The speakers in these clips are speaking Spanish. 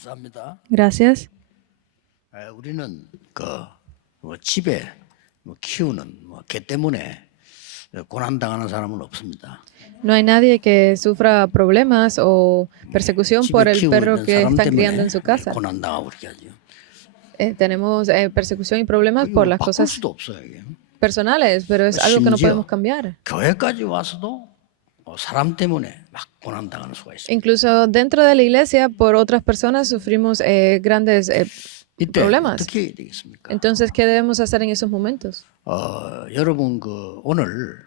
감사합니다. Gracias. 우리는 집에 키우는 개 때문에 고난 당하는 사람은 없습니다. No hay nadie que sufra problemas o persecución por 집에 el 키우고 perro 있는 que 사람 están criando 때문에 en su casa. 고난 당하고 그렇게 하죠. Tenemos persecución y problemas 이거 por las 바꿀 cosas 수도 없어요. 이게. personales, pero es algo que no 심지어 podemos cambiar. 교회까지 와서도 사람 때문에 막 고난 당하는 수가 있어요. Incluso dentro de la iglesia, por otras personas sufrimos grandes 이때 problemas. 어떻게 해야 되겠습니까? Entonces, ¿qué debemos hacer en esos momentos? 여러분 오늘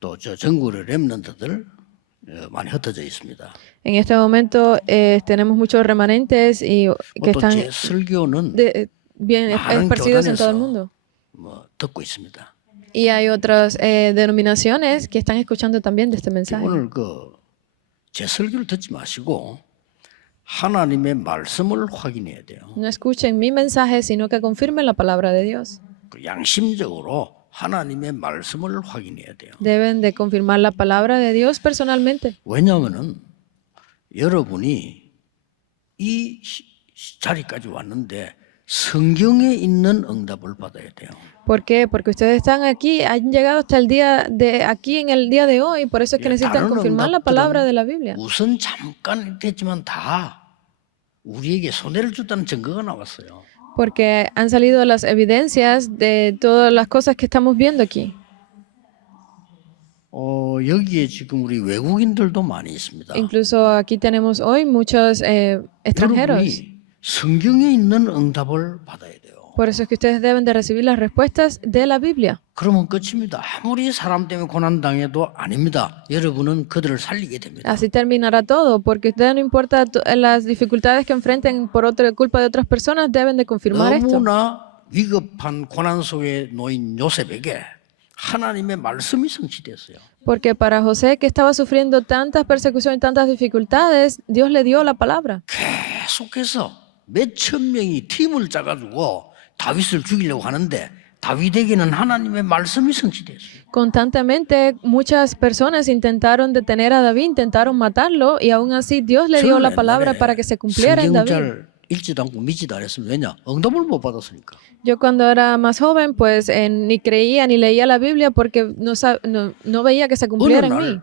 또 저 전국의 렘넌트들 많이 흩어져 있습니다. En este momento tenemos muchos remanentes y que 또 están 제 설교는 bien 많은 esparcidos en todo el 교단에서 mundo. 듣고 있습니다. Y hay otras denominaciones que están escuchando también de este mensaje. 오늘 제 설교를 듣지 마시고 하나님의 말씀을 확인해야 돼요. No escuchen mi mensaje, sino que confirmen la palabra de Dios. 양심적으로 하나님의 말씀을 확인해야 돼요. Deben de confirmar la palabra de Dios personalmente. 왜냐하면은 여러분이 이 자리까지 왔는데 성경에 있는 응답을 받아야 돼요. ¿Por qué? Porque ustedes están aquí, han llegado hasta el día de aquí en el día de hoy, por eso es que necesitan confirmar la palabra de la Biblia. 우선 잠깐 됐지만 다 우리에게 손해를 줬다는 증거가 나왔어요. Porque han salido las evidencias de todas las cosas que estamos viendo aquí. 여기에 지금 우리 외국인들도 많이 있습니다. Incluso aquí tenemos hoy muchos extranjeros. 여러분이 성경에 있는 응답을 받아야 돼요. Por eso es que ustedes deben de recibir las respuestas de la Biblia. 그러면 끝입니다. 아무리 사람 때문에 고난 당해도 아닙니다. 여러분은 그들을 살리게 됩니다. Así terminará todo, porque ustedes no importa las dificultades que enfrenten por culpa de otras personas, deben de confirmar esto. 너무나 위급한 고난 속에 놓인 요셉에게 하나님의 말씀이 성취됐어요. Porque para José, que estaba sufriendo tantas persecuciones y tantas dificultades, Dios le dio la palabra. 계속해서 몇천 명이 팀을 짜가지고 다윗을 죽이려고 하는데 다윗에게는 하나님의 말씀이 성취됐어요. Constantemente muchas personas intentaron detener a David, intentaron matarlo y aún así Dios le dio la palabra para que se cumpliera en David. 성경 잘 읽지도 않고 믿지도 않았으면 왜냐? 응답을 못 받았으니까. Yo cuando era más joven pues ni creía ni leía la Biblia porque no veía que se cumpliera en mí.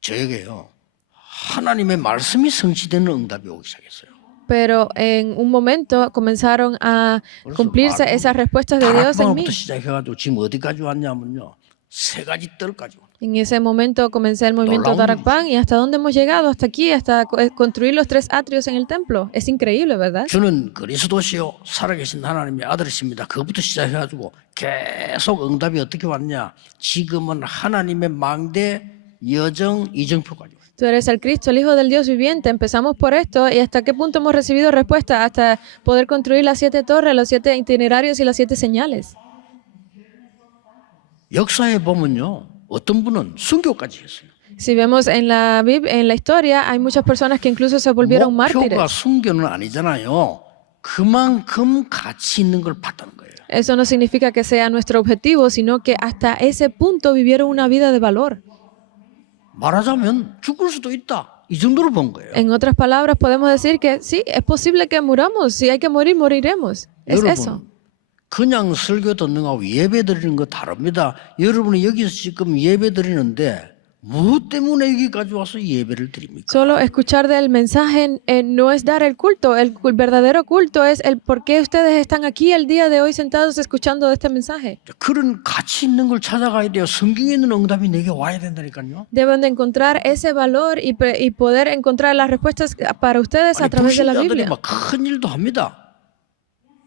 저에게요 하나님의 말씀이 성취되는 응답이 오기 시작했어요. Pero en un momento comenzaron a cumplirse esas respuestas de Dios en mí. 시작해가지고 지금 어디까지 왔냐면요. 세 가지 뜰까지 왔어요. En ese momento comencé el movimiento Darakpan y hasta dónde hemos llegado, hasta aquí, hasta construir los 3 atrios en el templo. Es increíble, ¿verdad? 주는 그리스도시요 살아계신 하나님의 아들이십니다. 그것부터 시작해가지고 계속 응답이 어떻게 왔냐. 지금은 하나님의 망대 여정 이정표까지. Tú eres el Cristo, el Hijo del Dios viviente. Empezamos por esto y hasta qué punto hemos recibido respuesta hasta poder construir las 7 torres, los 7 itinerarios y las 7 señales. 역사에 보면요, 어떤 분은 순교까지 했어요. Si vemos en la historia, hay muchas personas que incluso se volvieron 목표가 mártires. 순교는 아니잖아요. 그만큼 가치 있는 걸 봤다는 거예요. Eso no significa que sea nuestro objetivo, sino que hasta ese punto vivieron una vida de valor. 말하자면 죽을 수도 있다. 이 정도로 본 거예요. En otras palabras, podemos decir que sí, es posible que muramos. Si hay que morir, moriremos. Es eso. 여러분, 그냥 설교 듣는 거하고 예배 드리는 거 다릅니다. 여러분이 여기서 지금 예배 드리는데 무엇 때문에 여기까지 와서 예배를 드립니까? Solo escuchar del mensaje no es dar el culto. El verdadero culto es el por qué ustedes están aquí el día de hoy sentados escuchando de este mensaje. 그런 가치 있는 걸 찾아가야 돼요. 성경에 있는 응답이 내게 와야 된다니까요. Deben de encontrar ese valor y poder encontrar las respuestas para ustedes a través de la 불신자들이 Biblia. 막 큰 일도 합니다.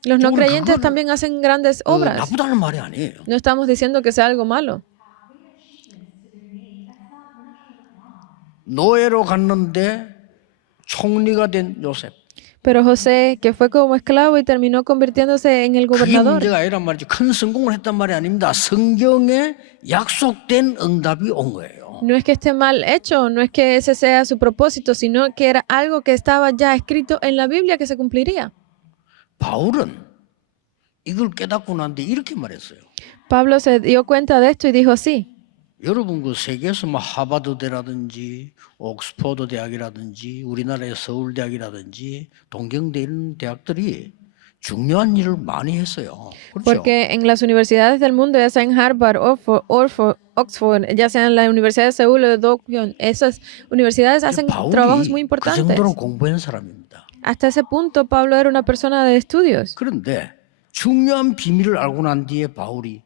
Los no creyentes también hacen grandes obras. 나쁘다는 말이 아니에요. No estamos diciendo que sea algo malo. 노예로 갔는데 총리가 된 요셉. Pero José, que fue como esclavo y terminó convirtiéndose en el 그게 gobernador. 문제가 아니란 말이죠. 큰 성공을 했단 말이 아닙니다. 성경에 약속된 응답이 온 거예요. No es que esté mal hecho, no es que ese sea su propósito, sino que era algo que estaba ya escrito en la Biblia que se cumpliría. 바울은 이걸 깨닫고 난데 이렇게 말했어요. Pablo se dio cuenta de esto y dijo así. 여러분 그 세계에서 뭐 하버드대라든지 옥스퍼드 대학이라든지 우리나라의 서울대학이라든지 동경대 이런 대학들이 중요한 일을 많이 했어요. 그렇죠? Porque en las universidades del mundo, ya sea en Harvard, Oxford, ya sea en la Universidad de Seúl o de Dokyeon, esas universidades hacen trabajos muy 바울이 그 importantes. 정도로 공부한 사람입니다. Hasta ese punto, Pablo era una persona de estudios. 그런데 중요한 비밀을 알고 난 뒤에 바울이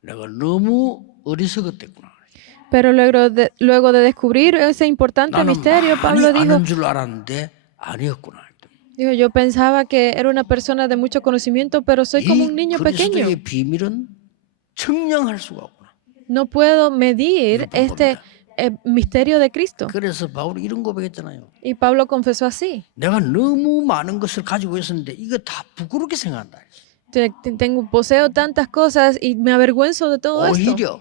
내가 너무 어리석었댔구나. Pero luego de descubrir ese importante 나는 misterio, 많이 Pablo dijo, 아는 줄 알았는데 아니었구나. yo pensaba que era una persona de mucho conocimiento, pero soy como un 이 niño pequeño. 그리스도의 비밀은 측량할 수가 없구나. No puedo medir este misterio de Cristo. 그래서 바울이 이런 고백했잖아요. Y Pablo confesó así. 내가 너무 많은 것을 가지고 있었는데 이거 다 부끄럽게 생각한다. Poseo tantas cosas y me avergüenzo de todo esto. 오히려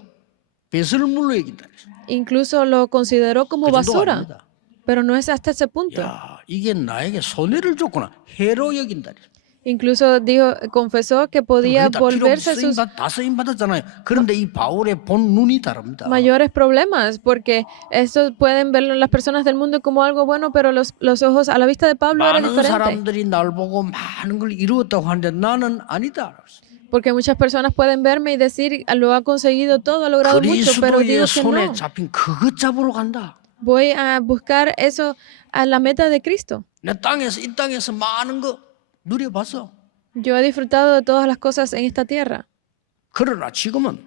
배설물로 여긴다. Incluso lo consideró como 그 정도가 basura, 아닙니다. pero no es hasta ese punto. 야, 이게 나에게 손해를 줬구나. 해로 여긴다. Incluso confesó que podía volverse sus 다 쓰임 받았잖아요. 그런데 이 바울의 본 눈이 다릅니다. mayores problemas, porque esto pueden verlo las personas del mundo como algo bueno, pero los ojos a la vista de Pablo era 많은 diferente. 사람들이 날 보고 많은 걸 이루었다고 하는데 나는 아니다. Porque muchas personas pueden verme y decir, lo ha conseguido todo, ha logrado mucho, pero digo 그리스도의 que 손에 no. 잡힌 그것 잡으러 간다. Voy a buscar eso a la meta de Cristo. 내 이 땅에서 많은 거 누려봤어. Yo he disfrutado de todas las cosas en esta tierra. 그러나 지금은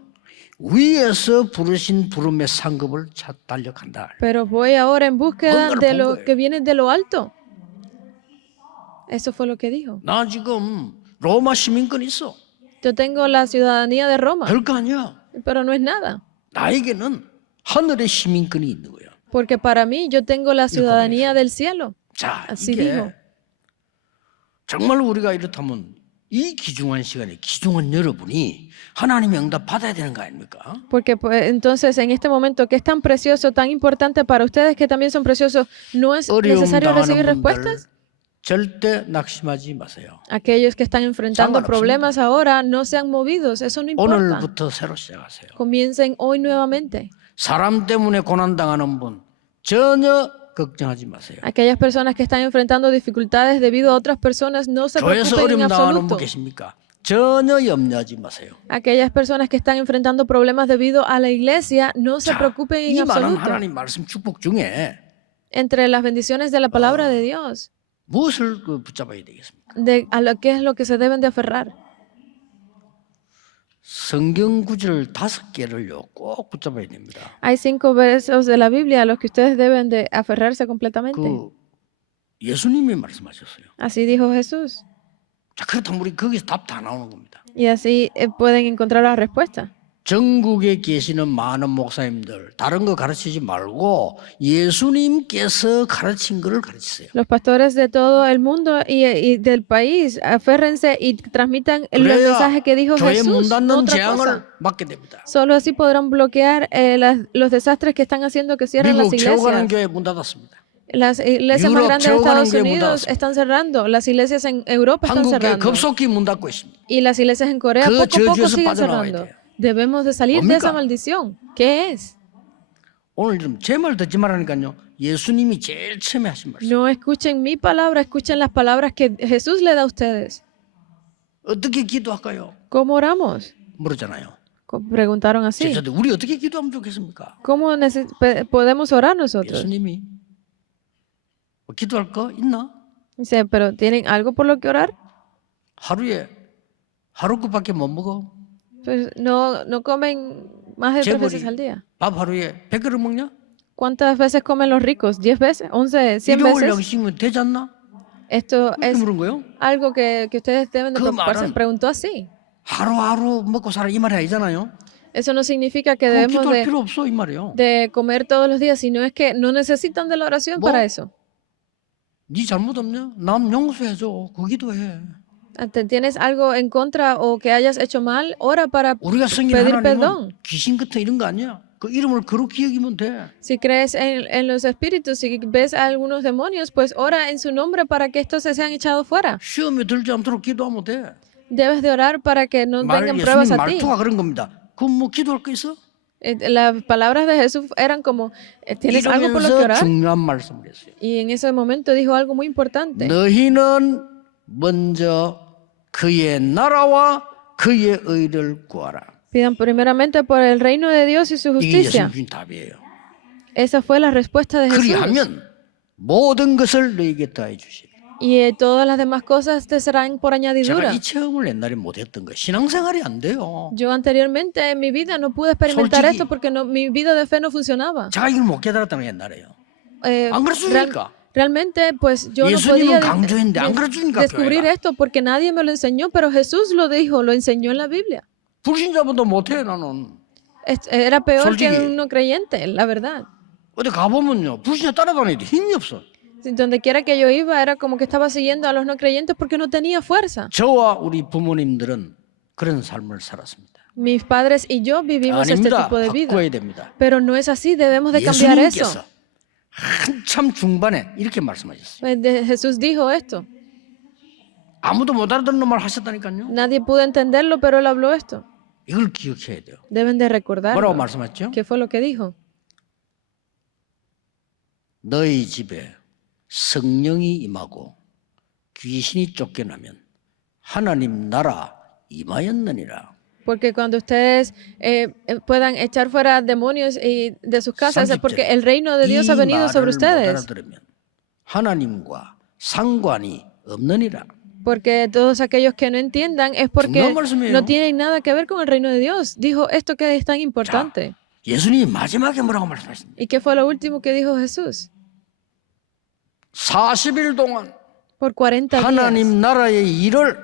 위에서 부르신 부름의 상급을 달려간다. Pero voy ahora en búsqueda 뭔가를 de 본 lo 거예요. que viene de lo alto. Eso fue lo que dijo. 나 지금 로마 시민권 있어. Yo tengo la ciudadanía de Roma, 별거 아니야. pero no es nada. 나에게는 하늘의 시민권이 있는 거야. Porque para mí yo tengo la ciudadanía del cielo. 자, Así 이게 dijo. 정말 우리가 이렇다면 이 귀중한 시간에 귀중한 여러분이 하나님의 응답 받아야 되는 거 아닙니까? Porque pues, entonces en este momento que es tan precioso, tan importante para ustedes que también son preciosos, ¿no es 어려움 necesario recibir 당하는 분들 respuestas? 절대 낙심하지 마세요. Aquellos que están enfrentando 상관없습니다. problemas ahora no sean movidos, eso no importa. 오늘부터 새로 시작하세요. Comiencen hoy nuevamente. 사람 때문에 고난당하는 분 전혀 걱정하지 마세요. Aquellas personas que están enfrentando dificultades debido a otras personas, no se 교회에서 preocupen en 어려움 당하는 분 absoluto. 계십니까? 전혀 염려하지 마세요. Aquellas personas que están enfrentando problemas debido a la iglesia, no se 자, preocupen 이 en 많은 absoluto. 하나님 말씀 축복 중에 Entre las bendiciones de la palabra de Dios, 무엇을 붙잡아야 되겠습니까? a lo que es lo que se deben de aferrar. 성경 구절 5개를요 꼭 붙잡아야 됩니다. Hay 5 versos de la Biblia a los que ustedes deben de aferrarse completamente. 그 예수님이 말씀하셨어요. Así dijo Jesús. 자, 그렇다면 우리 거기서 답 다 나오는 겁니다. Y así pueden encontrar la respuesta. 전국에 계시는 많은 목사님들 다른 거 가르치지 말고 예수님께서 가르친 거를 가르치세요. Los pastores de todo el mundo y del país, aférrense y transmitan el 그래야 mensaje que dijo 교회 문 Jesús, no 닫는 otra 재앙을 cosa. 막게 됩니다. Solo así podrán bloquear los desastres que están haciendo que cierren las 미국 최고 가는 iglesias. 교회 문 닫았습니다. Las iglesias más 유럽 grandes de 최고 가는 Estados 교회 문 Unidos 닫았습니다. están cerrando. Las iglesias en Europa están 한국 교회 cerrando. 급속히 문 닫고 있습니다. Y las iglesias en Corea 그 poco a poco 저주에서 siguen 빠져나와야 cerrando. 돼요. Debemos de salir de esa 뭡니까? maldición. ¿Qué es? 오늘 좀 제 말 듣지 말라니까요. 예수님이 제일 처음에 하신 말씀. No escuchen mi palabra, escuchen las palabras que Jesús le da a ustedes. 어떻게 기도할까요? ¿Cómo oramos? 물었잖아요. Preguntaron así. 저도 우리 어떻게 기도하면 좋겠습니까? ¿Cómo podemos orar nosotros? 예수님이 뭐 기도할 거 있나? Dice, pero ¿tienen algo por lo que orar? 하루 것밖에 못 먹어. Pues no comen más de 3 재벌이 veces al día. 밥 하루에 100그릇 먹냐? ¿Cuántas veces comen los ricos? ¿10 veces? ¿11? ¿100 일요일 veces? 양식이면 되지 않나? Esto 그렇게 es 물은 거예요? algo que ustedes deben de 그 preocuparse. 말은 Preguntó así. 하루하루 먹고 살아 이 말이 아니잖아요. Eso no significa que 그거 debemos 기도할 필요 없어 이 말이에요. de comer todos los días, sino es que no necesitan de la oración 뭐? para eso. 네 잘못 없냐? 남 용서해줘. 그 기도해. ¿Tienes algo en contra o que hayas hecho mal? Ora para 우리가 생긴 pedir 하나님은 perdón. 귀신 같은 이런 거 아니야. 그 이름을 그렇게 여기면 돼. Si crees en los espíritus, si ves a algunos demonios, pues ora en su nombre para que estos se sean echados fuera. 시험에 들지 않도록 기도하면 돼. Debes de orar para que no vengan pruebas 예수님 a ti. 말투가 그런 겁니다. 그럼 뭐 기도할 거 있어? Las palabras de Jesús eran como, ¿tienes algo por lo que 이러면서 orar? 중요한 말씀을 했어요. Y en ese momento dijo algo muy importante. 너희는 먼저 그의 나라와 그의 의를 구하라. Pidan primeramente por el reino de Dios y su 이게 justicia. 예수님 주신 답이에요. Esa fue la respuesta de Jesús. 그리하면 모든 것을 너희에게 더해 주시리. Y todas las demás cosas te serán por 제가 añadidura. 이 체험을 옛날에 못했던 거예요. 신앙생활이 안 돼요. Yo anteriormente en mi vida no pude experimentar 솔직히. esto porque mi vida de fe no funcionaba. 제가 이걸 못 깨달았다는 게 옛날에요. Eh, 안 그랬으니까. realmente, pues yo no 예수님은 podía 강조했는데 안 그래주니까 descubrir 교회가. esto porque nadie me lo enseñó, pero Jesús lo dijo, lo enseñó en la Biblia. 불신자보다 못해 나는. Era peor que 솔직히. un no creyente, la verdad. 어디 가보면요. 불신자 따라다니는데 힘이 없어. Donde quiera que yo iba era como que estaba siguiendo a los no creyentes porque no tenía fuerza. 저와 우리 부모님들은 그런 삶을 살았습니다. Mis padres y yo vivimos este 아닙니다. tipo de vida. 바꿔야 됩니다. Pero no es así, debemos de cambiar eso. 예수님께서 한참 중반에 이렇게 말씀하셨어요. Jesús dijo esto. 아무도 못 알아듣는 말 하셨다니까요. Nadie pudo entenderlo, pero él habló esto. 이걸 기억해야 돼요. Deben de 뭐라고 recordarlo. 말씀하셨죠? ¿Qué fue lo que dijo? 너희 집에 성령이 임하고 귀신이 쫓겨나면 하나님 나라 임하였느니라. Porque cuando ustedes puedan echar fuera demonios de sus casas es porque el reino de Dios ha venido sobre ustedes. 하나님과 상관이 없느니라. Porque todos aquellos que no entiendan es porque 중요한 말씀이에요. no tienen nada que ver con el reino de Dios. Dijo esto que es tan importante. 예수님이 마지막에 뭐라고 말씀하셨습니까? ¿Y qué fue lo último que dijo Jesús? 40일 동안 Por 40 días 하나님 나라의 일을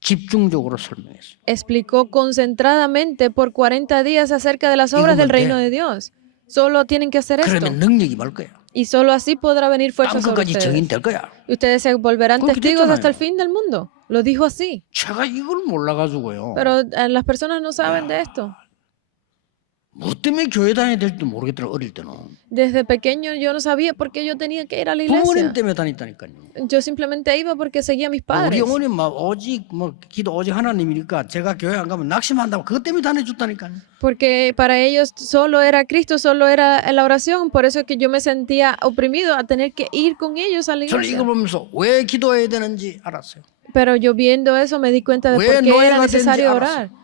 집중적으로 설명했어요. explicó concentradamente por 40 días acerca de las obras del reino de Dios. Solo tienen que hacer esto. 그러면 능력이 말 거야. Y solo así podrá venir fuerza 땅 sobre 끝까지 ustedes. 증인될 거야. Y ustedes se volverán 그렇게 testigos 됐잖아요. hasta el fin del mundo. Lo dijo así. 제가 이걸 몰라가지고요. Pero las personas no saben de esto. 뭐 때문에 교회 다녀야 될지도 모르겠더라 어릴 때는. Desde pequeño yo no sabía por qué yo tenía que ir a la 부모님 iglesia. 때문에 다녔다니까요. Yo simplemente iba porque seguía a mis 우리 padres. 어머니 막 오직 뭐 기도 오직 하나님이니까 제가 교회 안 가면 낙심한다고 그것 때문에 다녀줬다니까요. Porque para ellos solo era Cristo, solo era la oración. Por eso es que yo me sentía oprimido a tener que ir con ellos a la 저는 iglesia. 이걸 보면서 왜 기도해야 되는지 알았어요. Pero yo viendo eso me di cuenta de 왜 por qué era 노예가 necesario 된지 orar.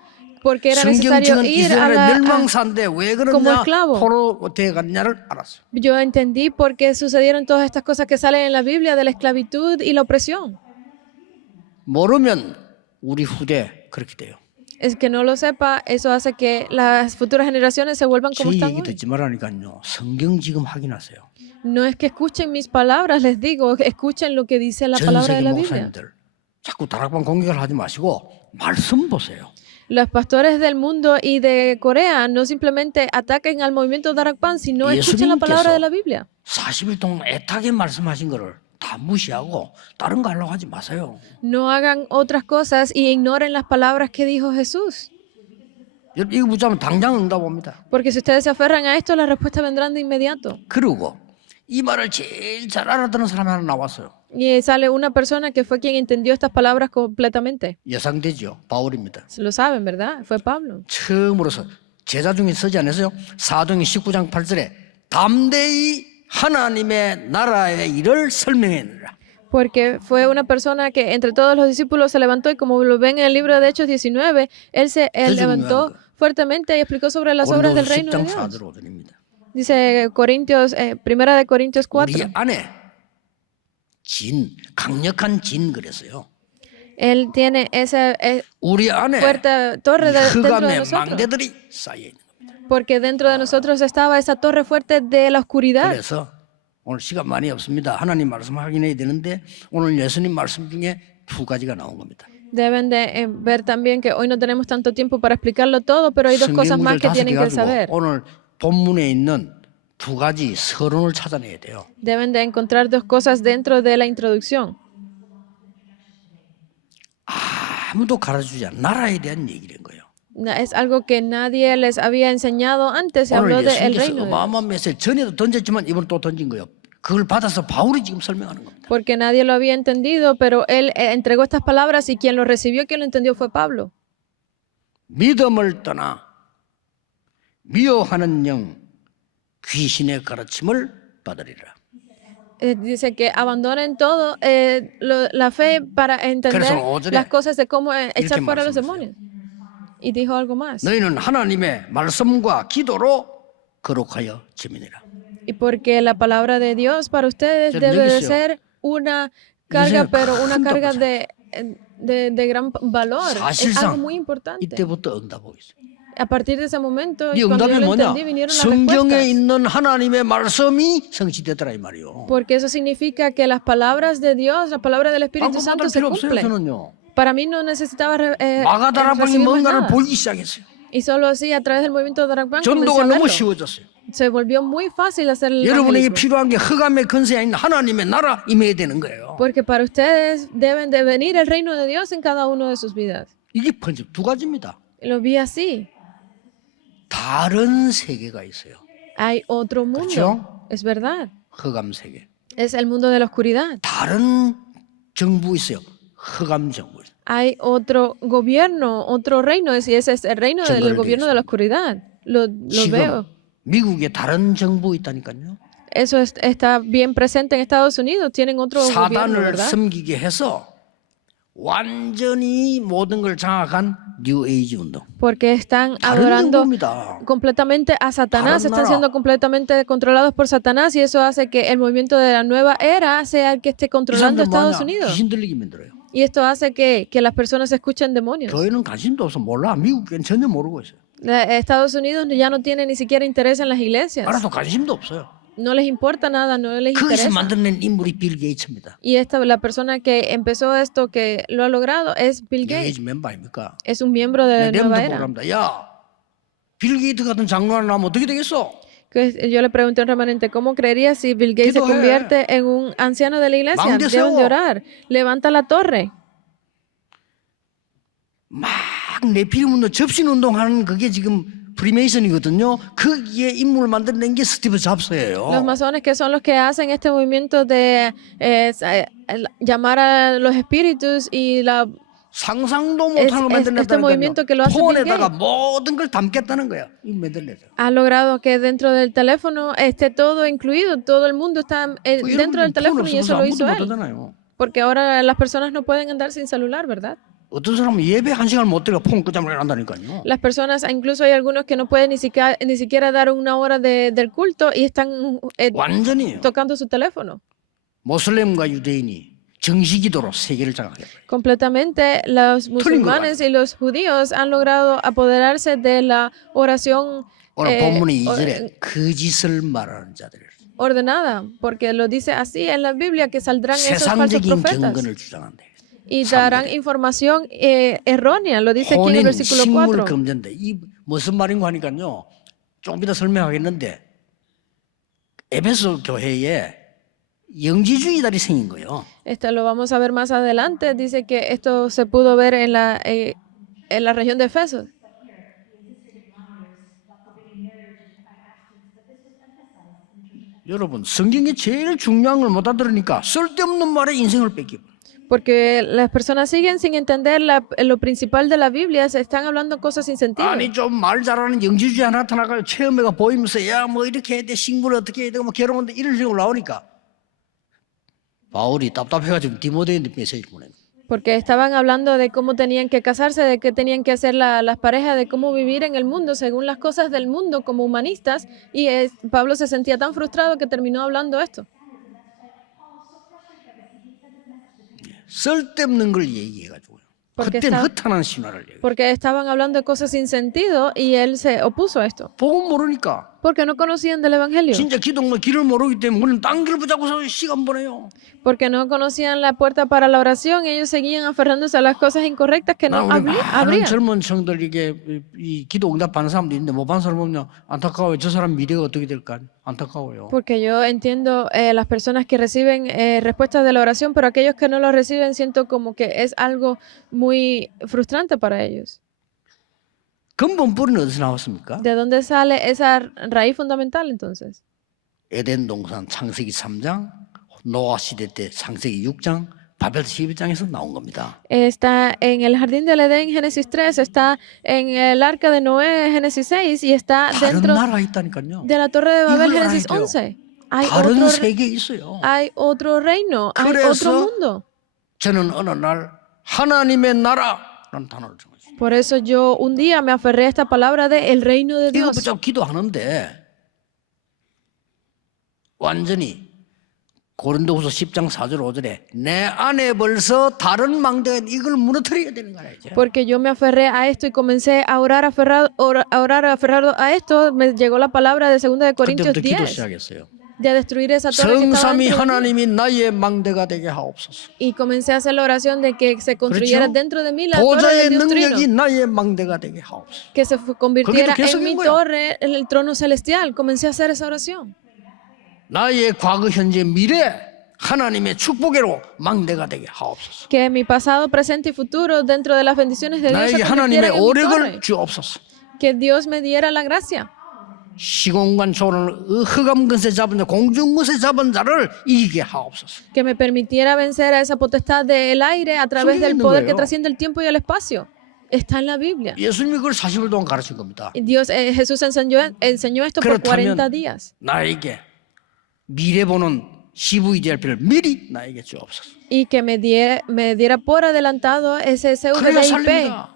Porque era 성경책은 necesario ir a 이스라엘의 la... 멸망사인데 왜 como 그러냐 esclavo. 포로 돼갔냐를 알았어요. Yo entendí por qué sucedieron todas estas cosas que salen en la Biblia de la esclavitud y la opresión. 모르면 우리 후대 그렇게 돼요. Es que no lo sepa, eso hace que las futuras generaciones se vuelvan como 제 están 얘기 hoy. 듣지 말라니까요. 성경 지금 확인하세요. No es que escuchen mis palabras, les digo, escuchen lo que dice la 전 palabra de 세계 la Biblia. 목사님들 자꾸 다락방 공격을 하지 마시고 말씀 보세요. Los pastores del mundo y de Corea no simplemente ataquen al movimiento Darakpan, sino escuchen la palabra de la Biblia. 40일 동안 애타게 말씀하신 거를 다 무시하고 다른 거 하려고 하지 마세요. No hagan otras cosas y ignoren las palabras que dijo Jesús. 이거 붙잡으면 당장 응답 옵니다. Porque si ustedes se aferran a esto, las respuestas vendrán de inmediato. 그리고 이 말을 제일 잘 알아듣는 사람이 하나 나왔어요. Y sale una persona que fue quien entendió estas palabras completamente. 예상되죠. 바울입니다. Lo saben, ¿verdad? Fue Pablo. 처음으로서 제자 중에 쓰지 않았어요? 사도행 19장 8절에 담대히 하나님의 나라의 일을 설명해내라. Porque fue una persona que entre todos los discípulos se levantó y como lo ven en el libro de Hechos 19, él levantó fuertemente y explicó sobre las obras del reino de 10장 Dios. 4절 5절입니다. Dice Corintios, primera de Corintios 4. 우리 안에 강력한 진 그랬어요. Él tiene esa 우리 안에 fuerte torre dentro de 흑암의 nosotros. 망대들이 쌓여 있는 겁니다. Porque dentro de nosotros estaba esa torre fuerte de la oscuridad. 그래서 오늘 시간 많이 없습니다. 하나님 말씀 확인해야 되는데 오늘 예수님 말씀 중에 두 가지가 나온 겁니다. Deben de ver también que hoy no tenemos tanto tiempo para explicarlo todo, pero hay dos cosas más que tienen que saber. 오늘 본문에 있는 두 가지 서론을 찾아내야 돼요. Deben de encontrar dos cosas dentro de la introducción. 아무도 가르쳐주지 않은 나라에 대한 얘기를 한 거예요. Es algo que nadie les había enseñado antes. Se 오늘 habló del 예수님께서 reino de Dios. 어마어마한 메시지 전에도 던졌지만 이번 또 던진 거예요. 그걸 받아서 바울이 지금 설명하는 겁니다. Porque nadie lo había entendido, pero él entregó estas palabras y quien lo recibió, quien lo entendió fue Pablo. 믿음을 떠나 미워하는 영 귀신의 가르침을 받으리라. Dice que abandonen todo la fe para entender 그래서 오전에 las cosas de cómo echar 이렇게 fuera a los 말씀하세요. demonios. Y dijo algo más. 너희는 하나님의 말씀과 기도로 거룩하여 지민이라. Y porque la palabra de Dios para ustedes 자, debe de 여기서요. ser una carga, 인생의 pero una 큰 carga 덕분이죠. de gran valor. Es 사실상 algo muy importante. 이때부터 응답 오고 있어요. A partir de ese momento, 이 cuando yo 응답이 lo 뭐냐? entendí, vinieron las 성경에 respuestas. 있는 하나님의 말씀이 성취되더라 이 말이요. Porque eso significa que las palabras de Dios, las palabras del Espíritu 방법받을 Santo se 필요 없어요. cumplen. 저는요. Para mí no necesitaba 마가다락방이 recibir más 뭔가를 nada. 보이기 시작했어요. Y solo así, a través del movimiento de Darakban, comencé 전도가 a 너무 verlo. 쉬워졌어요. Se volvió muy fácil hacer el 여러분에게 evangelismo. 필요한 게 흑암의 근세에 있는 하나님의 나라 임해야 되는 거예요. Porque para ustedes deben de venir el reino de Dios en cada uno de sus vidas. 이게 번쩍 두 가지입니다. Y lo vi así. 다른 세계가 있어요. Hay otro mundo. 그렇죠? Es verdad. 흑암 세계. Es el mundo de la oscuridad. 다른 정부 있어요. 흑암 정부. Hay otro gobierno, otro reino. Y ese es el reino del 정글을 gobierno de la oscuridad. Lo 지금 veo. 미국에 다른 정부 있다니까요. Eso está bien presente en Estados Unidos. Tienen otro gobierno, 사단을 ¿verdad? 섬기게 해서 완전히 모든 걸 장악한 뉴 에이지 운동. Porque están 다른 adorando 정부입니다. completamente a Satanás, 다른 están 나라. siendo completamente controlados por Satanás y eso hace que el movimiento de la nueva era sea el que esté 이 controlando 사람들 Estados 뭐하냐? Unidos. 귀신 들리게 만들어요. Y esto hace que las personas escuchen demonios. 교회는 관심도 없어 몰라. 미국은 전혀 모르고 있어요. Estados Unidos ya no tiene ni siquiera interés en las iglesias. 알아도 관심도 없어요. No les importa nada, no les 거기서 interesa. 만들어낸 인물이 빌 게이츠입니다. Y la persona que empezó esto, que lo ha logrado, es Bill 뉴 Gates. 에이지 멤버 아닙니까? Es un miembro de la 렘도 nueva 보고 era. 합니다. 야, 빌 게이트 같은 장로 하나 나면 어떻게 되겠어? Yo le pregunté a un remanente, ¿cómo creería si Bill Gates se 기도해. convierte en un anciano de la iglesia? 망대 Deben 세워. de orar. Levanta la torre. 막 네피림 운동, 접신 운동하는 그게 지금 프리메이슨이거든요. 거기에 인물을 만들어낸 게 스티브 Los 잡스예요. masones que son los que hacen este movimiento de llamar a los espíritus y 상상도 못하는 걸 este movimiento que lo hace 만들어냈다니까요. Bill 폰에다가 Gates. 모든 걸 담겠다는 거야. 이거 만들어냈어요. ha logrado que dentro del teléfono esté todo incluido, todo el mundo está dentro del teléfono y eso lo hizo él. 못하잖아요. Porque ahora las personas no pueden andar sin celular, ¿verdad? 어떤 사람은 예배 1시간 못 들어가 폰 끄자마자 한다니까요. Las personas, incluso hay algunos que no pueden ni siquiera dar una hora del culto y están 완전히요. tocando su teléfono. 모슬렘과 유대인이 정시기도로 세계를 장악해요. Completamente, los musulmanes y los judíos han logrado apoderarse de la oración 오늘 본문의 2절에 거짓을 말하는 자들. ordenada, porque lo dice así en la Biblia, que saldrán esos falsos 세상적인 profetas 경건을 주장한대. y darán información errónea, lo dice aquí en el 혼인, versículo 식물 4. 금전대. 이 무슨 말인가 하니까요. 조금 이따 설명하겠는데 에베소 교회에 영지주의자들이 생긴 거예요. Esto lo vamos a ver más adelante. Dice que esto se pudo ver en la región de Efeso. 여러분 성경이 제일 중요한 걸 못 알아들으니까 쓸데없는 말에 인생을 뺏기고 Porque las personas siguen sin entender lo principal de la Biblia, se están hablando cosas sin sentido. 아니 좀 말 잘하는 영지주의 하나 나타나가 체험회가 보이면서 야 뭐 이렇게 해야 돼 식물 어떻게 해야 되고 뭐 결혼한데 이런 식으로 나오니까 바울이 답답해가지고 디모데한테 메시지를 보내는 거예요. Porque estaban hablando de cómo tenían que casarse, de qué tenían que hacer las parejas, de cómo vivir en el mundo según las cosas del mundo como humanistas. Y Pablo se sentía tan frustrado que terminó hablando esto. 쓸데없는 걸 얘기해가지고요. Porque 그때는 허탄한 신화를 얘기해요. Porque estaban hablando de cosas sin sentido y él se opuso a esto. 복음 모르니까 Porque no conocían del Evangelio. 진짜 기독교 길을 모르기 때문에 물론 딴 길을 붙잡고서 시간 보내요. Porque no conocían la puerta para la oración, ellos seguían aferrándose a las cosas incorrectas que no 나 우리 많은 habrían. 젊은 청들 이게 이 기도 응답 받는 사람도 있는데 못 받는 사람 보면 안타까워요. 저 사람 미래가 어떻게 될까 안타까워요. Porque yo entiendo las personas que reciben respuestas de la oración, pero aquellos que no lo reciben siento como que es algo muy frustrante para ellos. 근본 뿌리는 어디서 나왔습니까? ¿De dónde sale esa raíz fundamental entonces? 에덴 동산 창세기 3장, 노아 시대 때 창세기 6장, 바벨 12장에서 나온 겁니다. Está en el jardín del Edén, Génesis 3, está en el arca de Noé, Génesis 6, y está 다른 dentro 나라가 있다니까요. de la torre de Babel, 이걸 알아야 Génesis 돼요. 11. Hay 다른 otro, 세계 있어요. hay otro reino, hay otro 그래서 mundo. 저는 어느 날 하나님의 나라라는 단어를 정했어요. Por eso yo un día me aferré a esta palabra de el reino de 이거 Dios. 붙잡고 기도하는데 완전히 고린도후서 10장 4절 5절에 내 안에 벌써 다른 망대가 이걸 무너뜨려야 되는 거야 이제. Porque yo me aferré a esto y comencé a orar aferrado a esto, me llegó la palabra de 2 de Corintios 그때부터 기도 10 시작했어요. de destruir esa torre que estaba 성삼위 dentro de mí. 하나님이 나의 망대가 되게 하옵소서. Y comencé a hacer la oración de que se construyera 그렇죠? dentro de mí la torre 보좌의 del Dios 능력이 Trino, 나의 망대가 되게 하옵소서. que se convirtiera 계속인 en mi 거야. torre, en el trono celestial. Comencé a hacer esa oración. 나의 과거, 현재, 미래 하나님의 축복으로 망대가 되게 하옵소서. Que mi pasado, presente y futuro dentro de las bendiciones de Dios se 나에게 convirtieran 하나님의 en mi torre. 오력을 주옵소서. Que Dios me diera la gracia. 시공간 초월을 흑암 근세 잡은 자, 공중 근세 잡은 자를 이기게 하옵소서. Que me permitiera vencer a esa potestad del aire a través del 있는 poder que 거예요. trasciende el tiempo y el espacio. Está en la Biblia. 예수님이 그걸 40일 동안 가르친 겁니다. Y Jesús enseñó esto por 40 días. 나에게 미래 보는 CVDRP를 미리 나에게 주옵소서. Y que me diera por adelantado ese 그래야 CVDIP. 살립니다.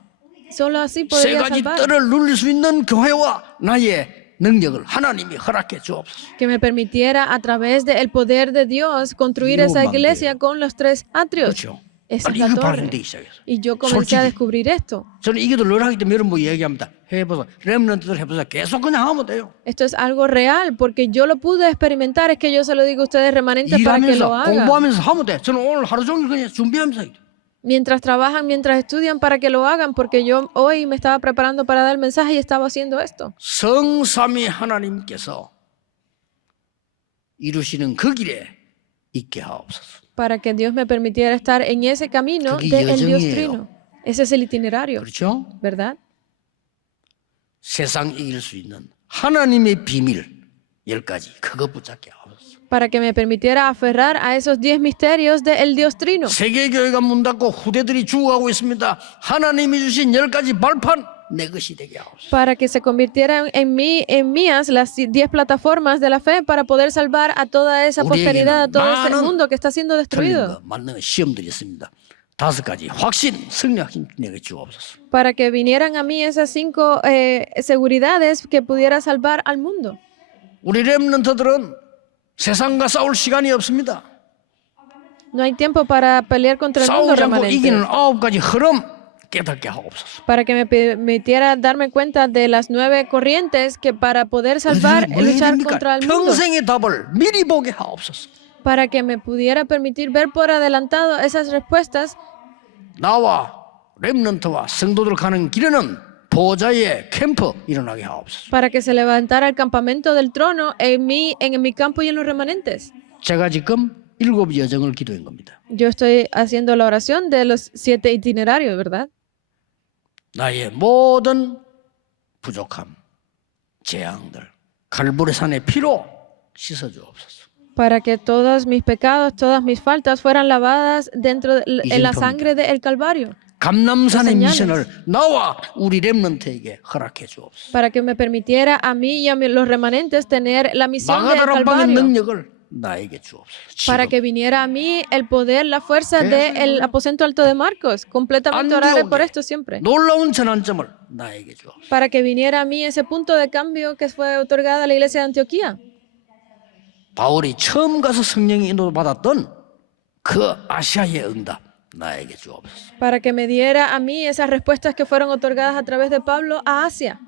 Solo así 세 podría 가지 salvar. 뜰을 눌릴 수 있는 교회와 나의 능력을 하나님이 허락해 주옵소서. Que me permitiera a través del poder de Dios construir 이거 esa 망대예요. iglesia con los 3 atrios. 그렇죠. Esa es 아니 la 이거 torre. 발견되기 시작했어요. Y yo comencé a 솔직히. descubrir esto. 저는 이게 더 널하기 때문에 여러분 뭐 얘기합니다. 해보자. 렘넌트들 해보자. 계속 그냥 하면 돼요. Esto es algo real porque yo lo pude experimentar. Es que yo se lo digo a ustedes remanentes para que lo 일하면서 hagan. 공부하면서 하면 돼. 저는 오늘 하루 종일 그냥 준비하면서 해요. Mientras trabajan, mientras estudian para que lo hagan, porque yo hoy me estaba preparando para dar el mensaje y estaba haciendo esto. 성삼위 하나님께서 이루시는 그 길에 있게 하옵소서. Para que Dios me permitiera estar en ese camino 그게 del Dios 여정이에요. Trino. Ese es el itinerario, 그렇죠? ¿verdad? 세상 이길 수 있는 하나님의 비밀 10가지 그거 붙잡게 하옵소서. Para que me permitiera aferrar a esos 10 misterios del Dios Trino. 세계교회가 문 닫고 후대들이 죽어가고 있습니다. 하나님이 주신 10가지 발판 내 것이 되게 하옵소서. Para que se convirtieran en mías las 10 plataformas de la fe para poder salvar a toda esa posteridad, a todo ese 많은 mundo que está siendo 틀린 destruido. 거 맞는 시험들이 있습니다. 5가지 확신, 승리 확신 내게 주옵소서. Para que vinieran a mí esas 5 seguridades que pudiera salvar al mundo. 우리 렘넌트들은 세상과 싸울 시간이 없습니다. No hay tiempo para pelear contra el mundo, 싸우지 않고 이기는 remanentes. 9가지 흐름 깨닫게 하옵소서. Para que me permitiera darme cuenta de las 9 corrientes que para poder salvar, 뭐 luchar 일입니까? contra el mundo. 평생의 답을 미리 보게 하옵소서. Para que me pudiera permitir ver por adelantado esas respuestas. 나와 렘넌트와 성도들 가는 길에는 보좌의 캠프 일어나게 하옵소서. Para que se levantara el campamento del trono en mi campo y en los remanentes. 제가 지금 7 여정을 기도한 겁니다. Yo estoy haciendo la oración de los 7 itinerarios, ¿verdad? 나의 모든 부족함, 재앙들 갈보리 산의 피로 씻어 주옵소서. Para que todos mis pecados, todas mis faltas fueran lavadas dentro en la 이젠 sangre del Calvario. 감남산의 señales. 미션을 나와 우리 렘넌트에게 허락해 주옵소서. Para que me permitiera a mí y a los remanentes tener la misión del 마가다락방의 Calvario. 능력을 나에게 주옵소서. Para 지금 que viniera a mí el poder, la fuerza ¿Qué? del aposento alto de Marcos. Completamente oraré por esto siempre. 놀라운 전환점을 나에게 주옵소서. Para que viniera a mí ese punto de cambio que fue otorgada a la iglesia de Antioquía. 바울이 처음 가서 성령의 인도를 받았던 그 아시아의 응답 나에게 주옵소서. Para que me diera a mí esas respuestas que fueron otorgadas a través de Pablo a Asia.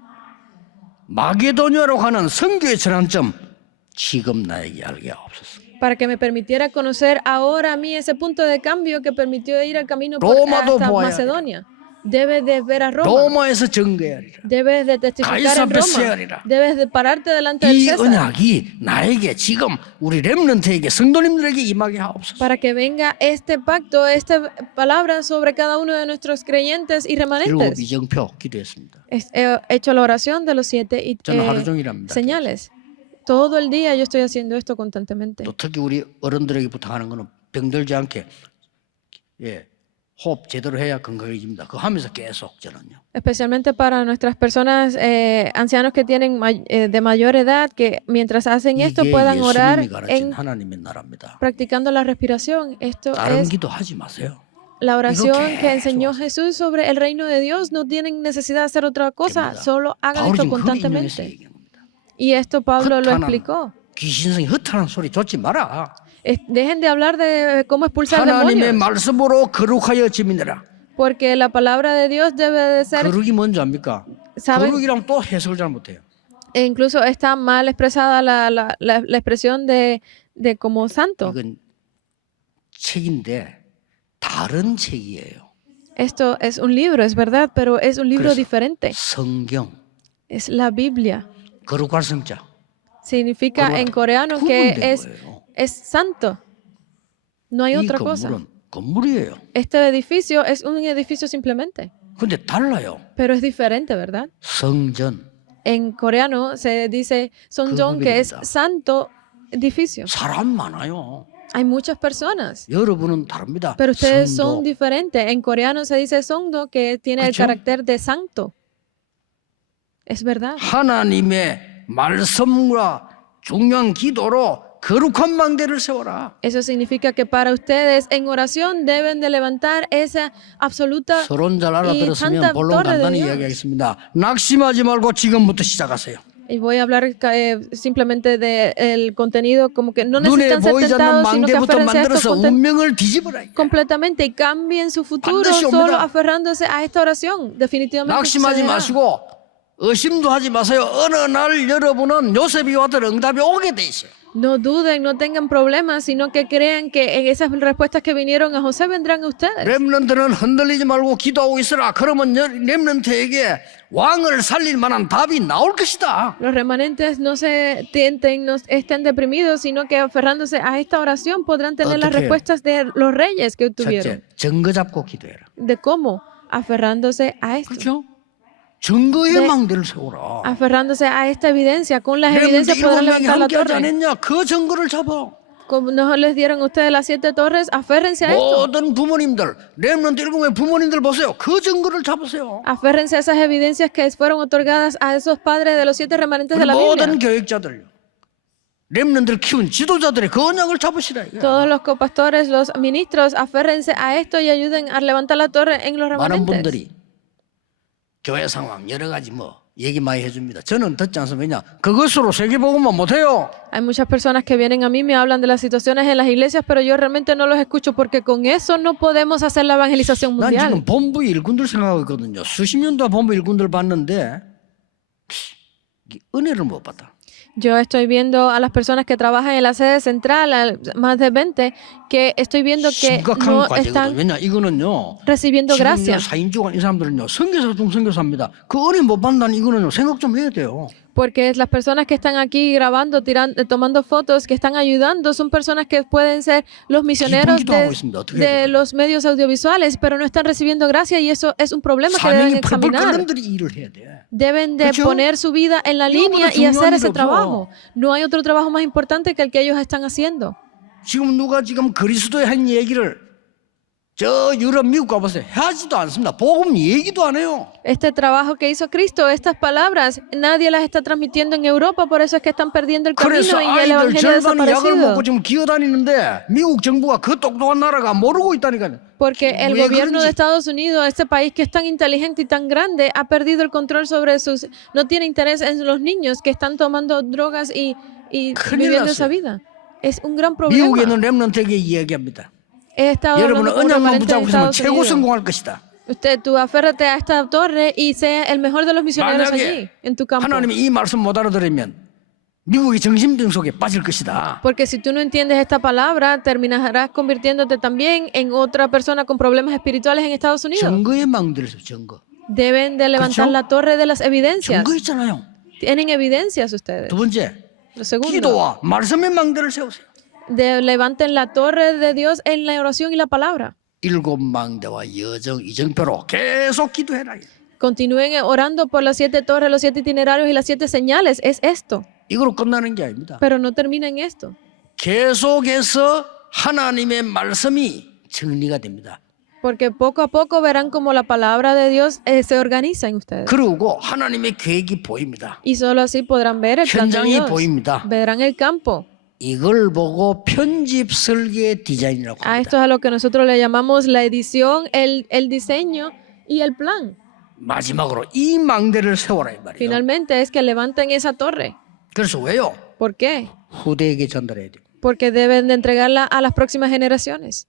마게도니아로 가는 선교의 전환점 지금 나에게 알게 하옵소서. Para que me permitiera conocer ahora a mí ese punto de cambio que permitió ir al camino Rómado hasta 보아야 Macedonia. Debes de ver a Roma. 로마에서 증거하리라. Debes de testificar 가이사 en 뱃세 Roma. 하리라. Debes de pararte delante del 이 César. 언약이 나에게 지금 우리 렘넌트에게 성도님들에게 임하게 하옵소서. Para que venga este pacto, esta palabra sobre cada uno de nuestros creyentes y 7 remanentes. 이정표 기도했습니다. He hecho la oración de los 7 저는 하루 종일 합니다. señales. Todo el día yo estoy haciendo esto constantemente. 또 특히 우리 어른들에게 부탁하는 것은 병들지 않게 예, 호흡 제대로 해야 건강해집니다. 그거 하면서 계속 저는요. Especialmente para nuestras personas, ancianos que tienen de mayor edad, que mientras hacen esto 이게 puedan orar 예수님이 가르친 en 하나님의 나라입니다. practicando la respiración. Esto 다른 es 기도 하지 마세요. la oración 계속 que enseñó Jesús sobre el reino de Dios. No tienen necesidad de hacer otra cosa, 됩니다. solo hagan 바울이 esto 지금 그걸 인용해서 constantemente. 얘기하는 겁니다. Y esto Pablo lo 헛하는 explicó. 귀신성이 헛하는 소리 좋지 마라. Dejen de hablar de cómo expulsar 하나님의 demonios, 말씀으로 거룩하여 지민이라. porque la palabra de Dios debe de ser, 거룩이 뭔지 압니까? ¿saben? 거룩이랑 또 해석을 잘 못해요. E incluso está mal expresada la expresión de como santo. 이건 책인데 다른 책이에요. Esto es un libro, es verdad, pero es un libro 그래서 diferente. 성경, Es la Biblia. 거룩할 성자. Significa 그거랑 en coreano que 구분된 거예요. es santo. No hay 이 otra cosa. 건물은 건물이에요. Este edificio es un edificio simplemente, 근데 달라요. pero es diferente, ¿verdad? 성전, En coreano se dice sonjeong, que es 구분입니다. santo edificio. 사람 많아요. Hay muchas personas, 여러분은 다릅니다. pero ustedes son 성도. diferentes. En coreano se dice songdo, que tiene el 그렇죠? carácter de santo. Es verdad. 하나님의 말씀과 중요한 기도로 거룩한 망대를 세워라. Eso significa que para ustedes en oración deben de levantar esa absoluta 서론 잘 y 알아들었으면 santa 본론 torre de 간단히 Dios. 이야기하겠습니다. 낙심하지 말고 지금부터 시작하세요. Y voy a hablar simplemente del contenido, como que no 눈에 necesitan ser 보이지 않는 tentados, sino que 망대부터 aférrense a esto 만들어서 운명을 뒤집어라. completamente y cambien su futuro 반드시 옵니다. solo aferrándose a esta oración. Definitivamente 낙심하지 sucederá. 마시고 의심도 하지 마세요. 어느 날 여러분은 요셉이 왔던 응답이 오게 돼 있어요. No duden, no tengan problemas, sino que crean que en esas respuestas que vinieron a José vendrán a ustedes. 렘넌트는 흔들리지 말고 기도하고 있으라. 그러면 렘넌트에게 왕을 살릴 만한 답이 나올 것이다. Los remanentes no se tienten, no estén deprimidos, sino que aferrándose a esta oración podrán tener las 어떻게? respuestas de los reyes que 첫째, tuvieron. 증거 잡고 기도해라. ¿De cómo? Aferrándose a esto. 그렇죠? 증거의 네. 망대를 세워라. Aferrándose a esta evidencia. Con las 렘넌트 evidencias podrán 7명이 levantar la 함께하지 torre. 않았냐? 그 증거를 잡아. Como no les dieron a ustedes las 7 torres, aférrense a esto. 모든 부모님들, 렘넌트 7명의 부모님들 보세요. 그 증거를 잡으세요. Aférrense a esas evidencias que fueron otorgadas a esos padres de los 7 remanentes de la 모든 Biblia. 교육자들, 렘넌트를 키운 지도자들의 그 언약을 잡으시라. 이거야. Todos los copastores, los ministros, aférrense a esto y ayuden a levantar la torre en los 많은 remanentes. 분들이 교회 상황 여러 가지 얘기 많이 해줍니다. 저는 듣지 않습니다. 왜냐? 그것으로 세계복음만 못해요. Hay muchas personas que vienen a mí y me hablan de las situaciones en las iglesias, pero yo realmente no los escucho porque con eso no podemos hacer la evangelización 난 mundial. 지금 본부 일꾼들 생각하고 있거든요. 수십 년 동안 본부 일꾼들 봤는데 은혜를 못 받다. Yo estoy viendo a las personas que trabajan en la sede central, más de 20, que estoy viendo que 심각한 no 과제거든요. están 왜냐? 이거는요. recibiendo 지금요 gracia. 사인주간 이 사람들은요. 선교사 중 선교사입니다. 그 은혜 못 받는다는 이거는요. 생각 좀 해야 돼요. Porque las personas que están aquí grabando, tomando fotos, que están ayudando, son personas que pueden ser los misioneros 기도하고 있습니다. 어떻게 해야 de 될까요? los medios audiovisuales, pero no están recibiendo gracia y eso es un problema que deben 사명이 펄펄 examinar. 끓는 들이 일을 해야 돼. Deben de 그렇죠? poner su vida en la línea y 이거보다 hacer 중요한 ese 일 없어. trabajo. No hay otro trabajo más importante que el que ellos están haciendo. 지금 누가 지금 그리스도의 한 얘기를 저 유럽 미국 가보세요. 하지도 않습니다. 복음 얘기도 안 해요. Este trabajo que hizo Cristo, estas palabras, nadie las está transmitiendo en Europa, por eso es que están perdiendo el 그래서 camino y el 아이들 evangelio ha 절반이 약을 desaparecido. 먹고 지금 기어다니는데 미국 정부가 그 똑똑한 나라가 모르고 있다니까요. Porque el 왜 gobierno 그런지. de Estados Unidos, este país que es tan inteligente y tan grande, ha perdido el control sobre sus... No tiene interés en los niños que están tomando drogas y 큰일 viviendo esa 났어요. vida. Es un gran problema. 미국에 있는 렘넌트에게 이야기합니다. He estado 여러분은 hablando con 언약만 remanentes de 붙잡고 있으면 Estados 최고 Unidos. 성공할 것이다. Tú aférrate a esta torre y sea el mejor de los misioneros allí, 만약에 en tu campo. 하나님이 이 말씀 못 알아들으면 미국이 정신병 속에 빠질 것이다. Porque si tú no entiendes esta palabra, terminarás convirtiéndote también en otra persona con problemas espirituales en Estados Unidos. 증거의 망대를 세워. 증거. Deben de levantar 그렇죠? la torre de las evidencias. 증거 있잖아요. Tienen evidencias ustedes. 두 번째, Lo segundo, 기도와 말씀의 망대를 세우세요. levanten la torre de Dios en la oración y la palabra. 7 망대와 여정, 이정표로 계속 기도해라. Continúen orando por las 7 torres, los 7 itinerarios y las 7 señales. Es esto. 이거로 끝나는 게 아닙니다. Pero no termina en esto. 계속해서 하나님의 말씀이 정리가 됩니다. Porque poco a poco verán como la palabra de Dios se organiza en ustedes. 그리고 하나님의 계획이 보입니다. Y solo así podrán ver el plan de 현장이 Dios. 보입니다. Verán el campo. 이걸 보고 편집 설계 디자인이라고 A 합니다. esto es a lo que nosotros le llamamos la edición, el diseño y el plan. 마지막으로 이 망대를 세워라 이 말이에요. Finalmente es que levanten esa torre. 그래서 왜요? ¿Por qué? 후대에게 전달해야 돼요. Porque deben de entregarla a las próximas generaciones.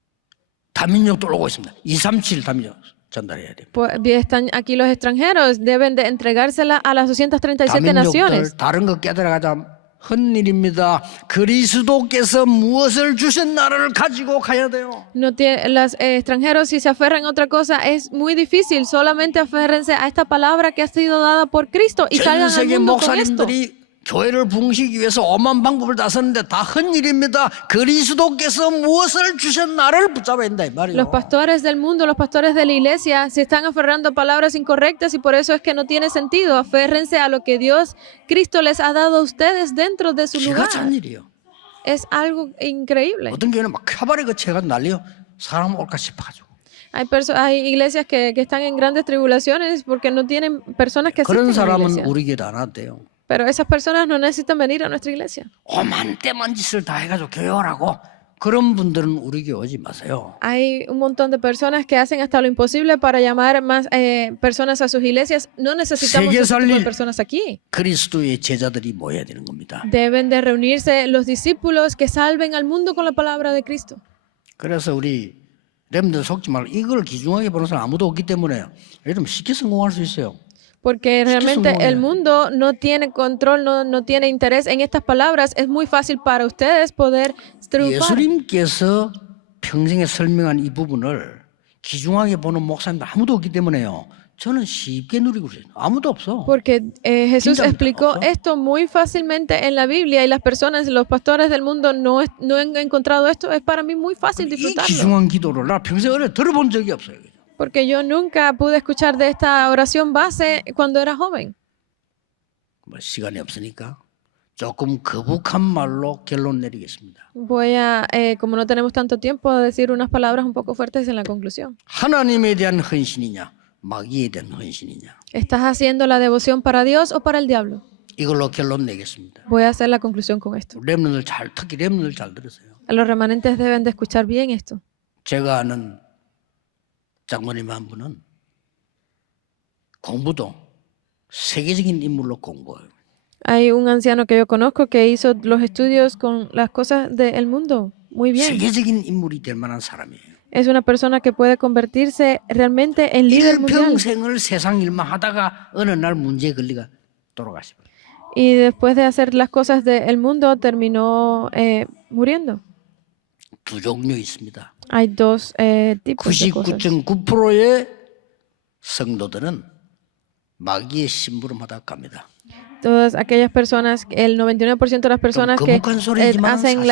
다민족도 오고 있습니다. 237 다민족 전달해야 돼요. Pues, están aquí los extranjeros, deben de entregársela a las 237 naciones. 다민족들 다른 거 깨달아가자 헛일입니다. 그리스도께서 무엇을 주신 나라를 가지고 가야 돼요. No los extranjeros, si se aferran a otra cosa, es muy difícil. Solamente aférrense a esta palabra que ha sido dada por Cristo y 전 salgan al 세계 mundo con esto. 목사님들이 교회를 붕시기 위해서 엄한 방법을 다 썼는데 다 헛일입니다. 그리스도께서 무엇을 주신 나를 붙잡아야 된다 이 Los 말이에요. pastores del mundo, los pastores de la iglesia, se están aferrando a palabras incorrectas y por eso es que no tiene sentido. Aférrense a lo que Dios, Cristo les ha dado a ustedes dentro de su 기가 lugar. 찬 일이에요. Es algo increíble. 어떤 교회는 막 카바레 거쳐가 난리요. 사람 올까 싶어가지고. Hay iglesias que están en grandes tribulaciones porque no tienen personas que 그런 asisten a la 사람은 iglesia. 우리 교회도 안 왔대요. Pero esas personas no necesitan venir a nuestra iglesia. 오만 때만 짓을 다 해가지고 교회 오라고. 그런 분들은 우리 교회 오지 마세요. Hay un montón de personas que hacen hasta lo imposible para llamar más personas a sus iglesias. No necesitamos ese tipo de personas aquí. 그리스도의 제자들이 모여야 되는 겁니다. Deben de reunirse los discípulos que salven al mundo con la palabra de Cristo. 그래서 우리 렘들 속지 말고 이걸 귀중하게 보는 사람 아무도 없기 때문에 이러면 쉽게 성공할 수 있어요. Porque realmente el mundo no tiene control, no tiene interés en estas palabras. Es muy fácil para ustedes poder triunfar. 예수님께서 평생에 설명한 이 부분을 귀중하게 보는 목사님들 아무도 없기 때문에요. 저는 쉽게 누리고 있어요. 아무도 없어. Porque Jesús 진짜입니다. explicó 없어. esto muy fácilmente en la Biblia y las personas, los pastores del mundo no han encontrado esto. Es para mí muy fácil 이 disfrutarlo. 귀중한 기도를 나 평생 어려 들어본 적이 없어요. Porque yo nunca pude escuchar de esta oración base cuando era joven. 뭐 시간이 없으니까 조금 거북한 말로 결론 내리겠습니다. Voy a, como no tenemos tanto tiempo, a decir unas palabras un poco fuertes en la conclusión. 하나님에 대한 헌신이냐 마귀에 대한 헌신이냐 ¿Estás haciendo la devoción para Dios o para el diablo? 이걸로 결론 내겠습니다. Voy a hacer la conclusión con esto. 특히 렘넌들 잘 들으세요. Los remanentes deben de escuchar bien esto. 제가 아는 장모님 한 분은 공부도 세계적인 인물로 공부해요. Hay un anciano que yo conozco que hizo los estudios con las cosas del mundo muy bien. 세계적인 인물이 될 만한 사람이에요. Es una persona que puede convertirse realmente en líder mundial. 일평생을 세상 일만 하다가 어느 날 문제에 걸리가 돌아가시고. Y después de hacer las cosas del mundo terminó muriendo. 두 종류 있습니다. Hay dos tipos de cosas. 99.9%의 성도들은 마귀의 심부름하다 갑니다. Todas aquellas personas, el 99% de las personas que hacen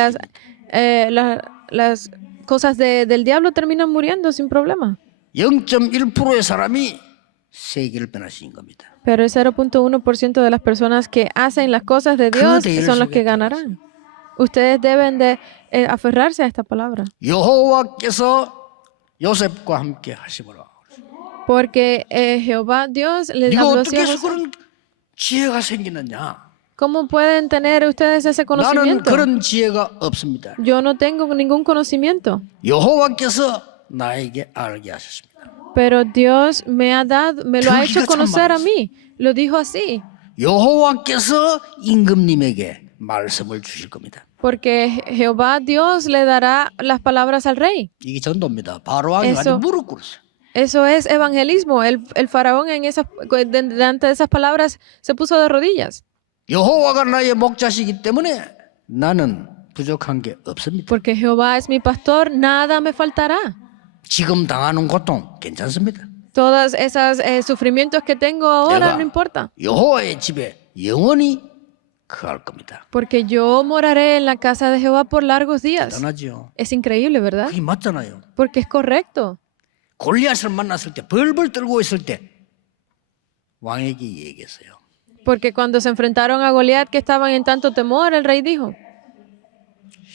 las cosas del diablo terminan muriendo sin problema. 0.1%의 사람이 세계를 변화시킨 겁니다. Pero el 0.1% de las personas que hacen las cosas de Dios son los que ganarán. Ustedes deben de aferrarse a esta palabra. 여호와께서 요셉과 함께 하시므라. Porque Jehová Dios les 네가 habló 어떻게 así a 해서 José. 그런 지혜가 생기느냐? ¿Cómo pueden tener ustedes ese 나는 conocimiento? 그런 지혜가 없습니다. Yo no tengo ningún conocimiento, 여호와께서 나에게 알게 하셨습니다. pero Dios me lo ha hecho 듣기가 참 conocer a 많았어. mí. Lo dijo así, 여호와께서 임금님에게 말씀을 주실 겁니다. porque Jehová Dios le dará las palabras al rey. 이게 전도입니다. 바로왕이 Eso- 완전 무릎 꿇었어요. Eso es evangelismo. El faraón delante de esas palabras se puso de rodillas, 여호와가 나의 목자시기 때문에 나는 부족한 게 없습니다. porque Jehová es mi pastor, nada me faltará. 지금 당하는 고통 괜찮습니다. Todos esos sufrimientos que tengo ahora 내가 no importa, 여호와의 집에 영원히 거할 겁니다. porque yo moraré en la casa de Jehová por largos días. 대단하죠. Es increíble, ¿verdad? 그게 맞잖아요. Porque es correcto. 골리앗을 만났을 때 벌벌 떨고 있을 때 왕에게 얘기했어요. Porque cuando se enfrentaron a Goliat, que estaban en tanto temor, el rey dijo,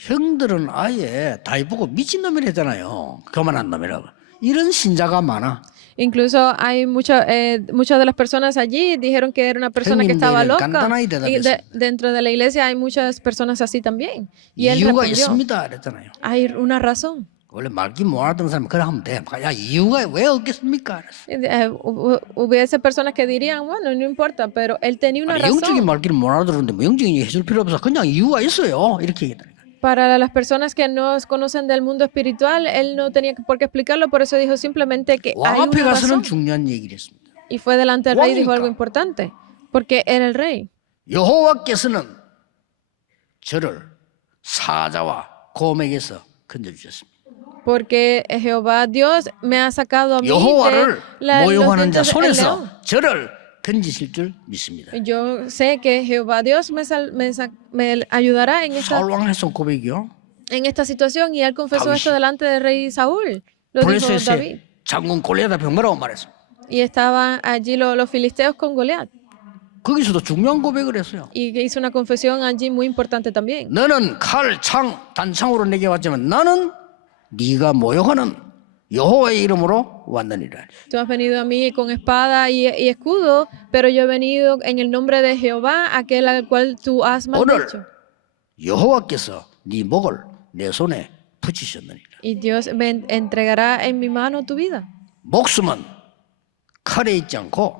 형들은 아예 다윗 보고 미친놈이라잖아요. 교만한 놈이라고. 이런 신자가 많아. Incluso hay muchas de las personas allí dijeron que era una persona que estaba 형님들은 loca. 간단하게 Y 대답했습니다. dentro de la iglesia hay muchas personas así también. Y él 이유가 respondió, 있습니다. 그랬잖아요. hay una razón. 원래 말기 못 알아듣는 사람은 그래 하면 돼. 야, 이유가 왜 없겠습니까? 그랬어. Hubiese personas que dirían, bueno, no importa, pero él tenía una 아니, 영적인 razón. 말기를 못 알아들었는데 뭐 영적인 얘기 해줄 필요 없어. 그냥 이유가 있어요. 이렇게 얘기했다니까. Para las personas que no conocen del mundo espiritual, él no tenía por qué explicarlo, por eso dijo simplemente que hay 왕 앞에 una 가서는 razón. 중요한 얘기를 했습니다. Y fue delante del rey y dijo 왕이니까. algo importante, porque era el rey. 여호와께서는 저를 사자와 곰에게서 건져주셨습니다. Porque Jehová Dios me ha sacado a mí de 여호와를 los 모욕하는 자 dientes del león. 손에서 저를 건지실 줄 믿습니다. Yo sé que Jehová Dios me ayudará en 사울 왕 했던 고백이요. esta situación y él confesó 다윗이. esto delante del rey Saúl. Lo dijo David. 블레셋의 장군 골리앗 앞에 뭐라고 말했어? Y estaban allí los filisteos con Goliat. 거기서도 중요한 고백을 했어요. Y que hizo una confesión allí muy importante también. 너는 칼, 창, 단창으로 내게 왔지만 나는 네가 모욕하는 여호와의 이름으로 왔느니라. Tú has venido a mí con espada y escudo, pero yo he venido en el nombre de Jehová, aquel al cual tú has 오늘 maldicho. 여호와께서 네 목을 내 손에 붙이셨느니라. Y Dios me entregará en mi mano tu vida. 목숨은 칼에 있지 않고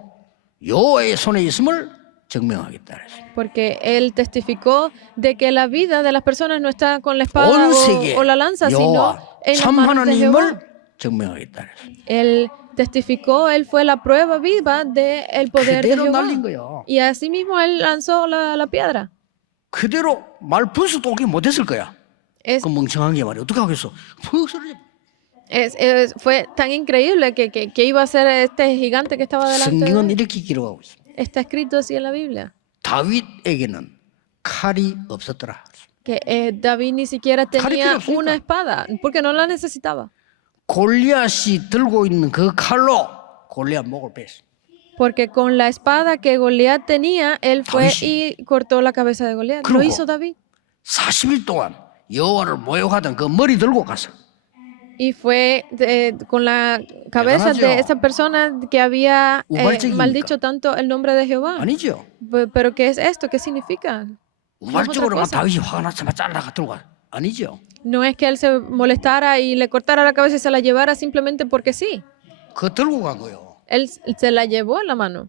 여호와의 손에 있음을 증명하겠다. Porque él testificó de que la vida de las personas no está con la espada 온 세계 o la lanza, sino 여호와 en las 참 manos de Jehová. 하나님을 증명하겠다. Él testificó, él fue la prueba viva del poder de 그대로 Jehová. 날린 거예요. Y así mismo él lanzó la piedra. 그대로 말 분수도 오게 못했을 거야. Es, 그 멍청하게 말이야. 어떻게 하겠어? 푹 쓰러져. fue tan increíble que iba a ser este gigante que estaba delante de 성경은 él. 이렇게 기록하고 있습니다. Está escrito así en la Biblia. 다윗에게는 칼이 없었더라. Que David ni siquiera 칼이 필요 tenía 없으니까. una espada, porque no la necesitaba. 골리앗이 들고 있는 그 칼로 골리앗 목을 뺐어. Porque con la espada que Goliat tenía, él fue 다윗이. y cortó la cabeza de Goliat. 그리고 Lo hizo David. 40일 동안 여호와를 모욕하던 그 머리 들고 갔어. Y fue con la cabeza 대단하죠. de esa persona que había 우발적이니까. maldicho tanto el nombre de Jehová. 아니죠. Pero ¿qué es esto? ¿Qué significa? 우발적으로 막 cosa. 다윗이 화가 났으면 잘라가 들고 가. 아니죠. No es que él se molestara y le cortara la cabeza y se la llevara simplemente porque sí. 그거 들고 간 거예요. Él se la llevó en la mano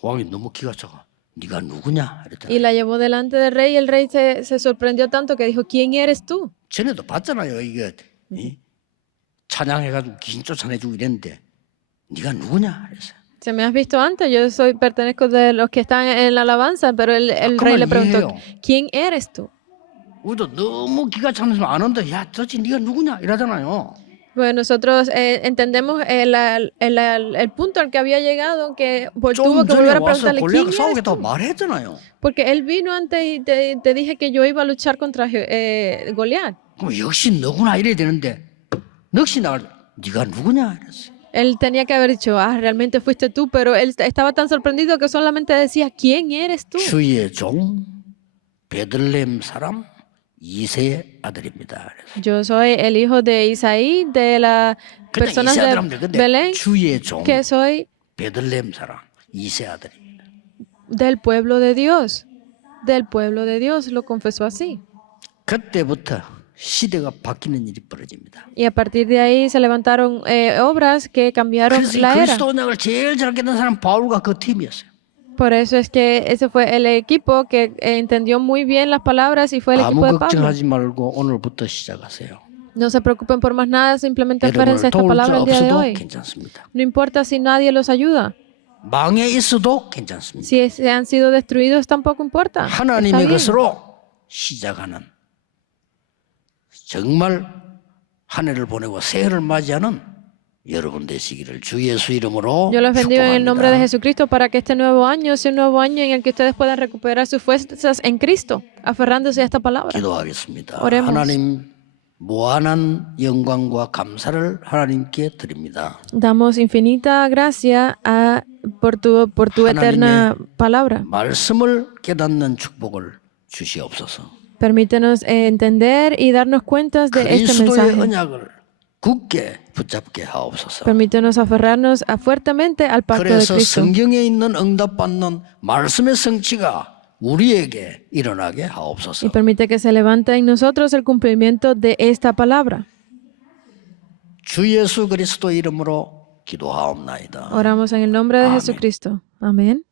왕이 너무 기가 차가. 네가 누구냐? y 이랬더니 la llevó delante del rey y el rey se sorprendió tanto que dijo, ¿quién eres tú? 전에도 봤잖아요. 이게 이? 찬양해가지고 귀신 쫓아내주고 이랬는데 네가 누구냐? 그랬어요. Se me has visto antes, yo pertenezco de los que están en la alabanza, pero el rey le preguntó, 이해해요. ¿quién eres tú? 우리도 너무 기가 차면서 안 온다. 야, 도대체 네가 누구냐? 이러잖아요. Bueno, nosotros entendemos el punto al que había llegado, que tuvo 좀 que 전에 volver a 와서 preguntarle, ¿quién 골리앗과 eres 싸우겠다고 tú? 말했잖아요. Porque él vino antes y te dije que yo iba a luchar contra Goliat. 그럼 역시 너구나 이래야 되는데 넋이 나갈 때 네가 누구냐? 이랬어요. Él tenía que haber dicho, realmente fuiste tú, pero él estaba tan sorprendido que solamente decía, ¿quién eres tú? 주의 종 베들레헴 사람 이세의 아들입니다. 그래서 Yo soy el hijo de Isaí, de las 그냥 personas 이세 de 아들하면 돼. 근데 Belén, 주의 종 que soy 베들레헴 사람 이세 아들입니다. del pueblo de Dios. Del pueblo de Dios, lo confesó así. 그때부터 시대가 바뀌는 일이 벌어집니다. Y a partir de ahí se levantaron obras que cambiaron 그래서 이 la era. 그리스도 언약을 제일 잘 깨닫는 사람 바울과 그 팀이었어요. Por eso es que ese fue el equipo que entendió muy bien las palabras y fue el 아무 equipo de Pablo. 걱정하지 말고 오늘부터 시작하세요. No se preocupen por más nada, simplemente 여러분을 aférrense a esta 도울 자 palabra el día de 없어도 hoy. 괜찮습니다. No importa si nadie los ayuda. 망해 있어도 괜찮습니다. Si se han sido destruidos, tampoco importa. Está 하나님의 bien. 것으로 시작하는 정말 한 해를 보내고 새해를 맞이하는 여러분 되시기를 주 예수 이름으로 Yo los bendigo en el nombre de 축복합니다. Jesucristo para que este nuevo año sea un nuevo año en el que ustedes puedan recuperar sus fuerzas en Cristo, aferrándose a esta palabra. 기도하겠습니다. Oremos. 하나님 무한한 영광과 감사를 하나님께 드립니다. Damos infinita gracia por tu eterna palabra. 말씀을 깨닫는 축복을 주시옵소서. Permítenos entender y darnos cuentas de este 그리스도의 mensaje. 언약을 굳게 붙잡게 하옵소서. Permítenos aferrarnos fuertemente al pacto de 그래서 Cristo. 성경에 있는 응답받는 말씀의 성취가 우리에게 일어나게 하옵소서. Y permite que se levante en nosotros el cumplimiento de esta palabra. 주 예수 그리스도 이름으로 기도하옵나이다. Oramos en el nombre de Amén. Jesucristo. Amén.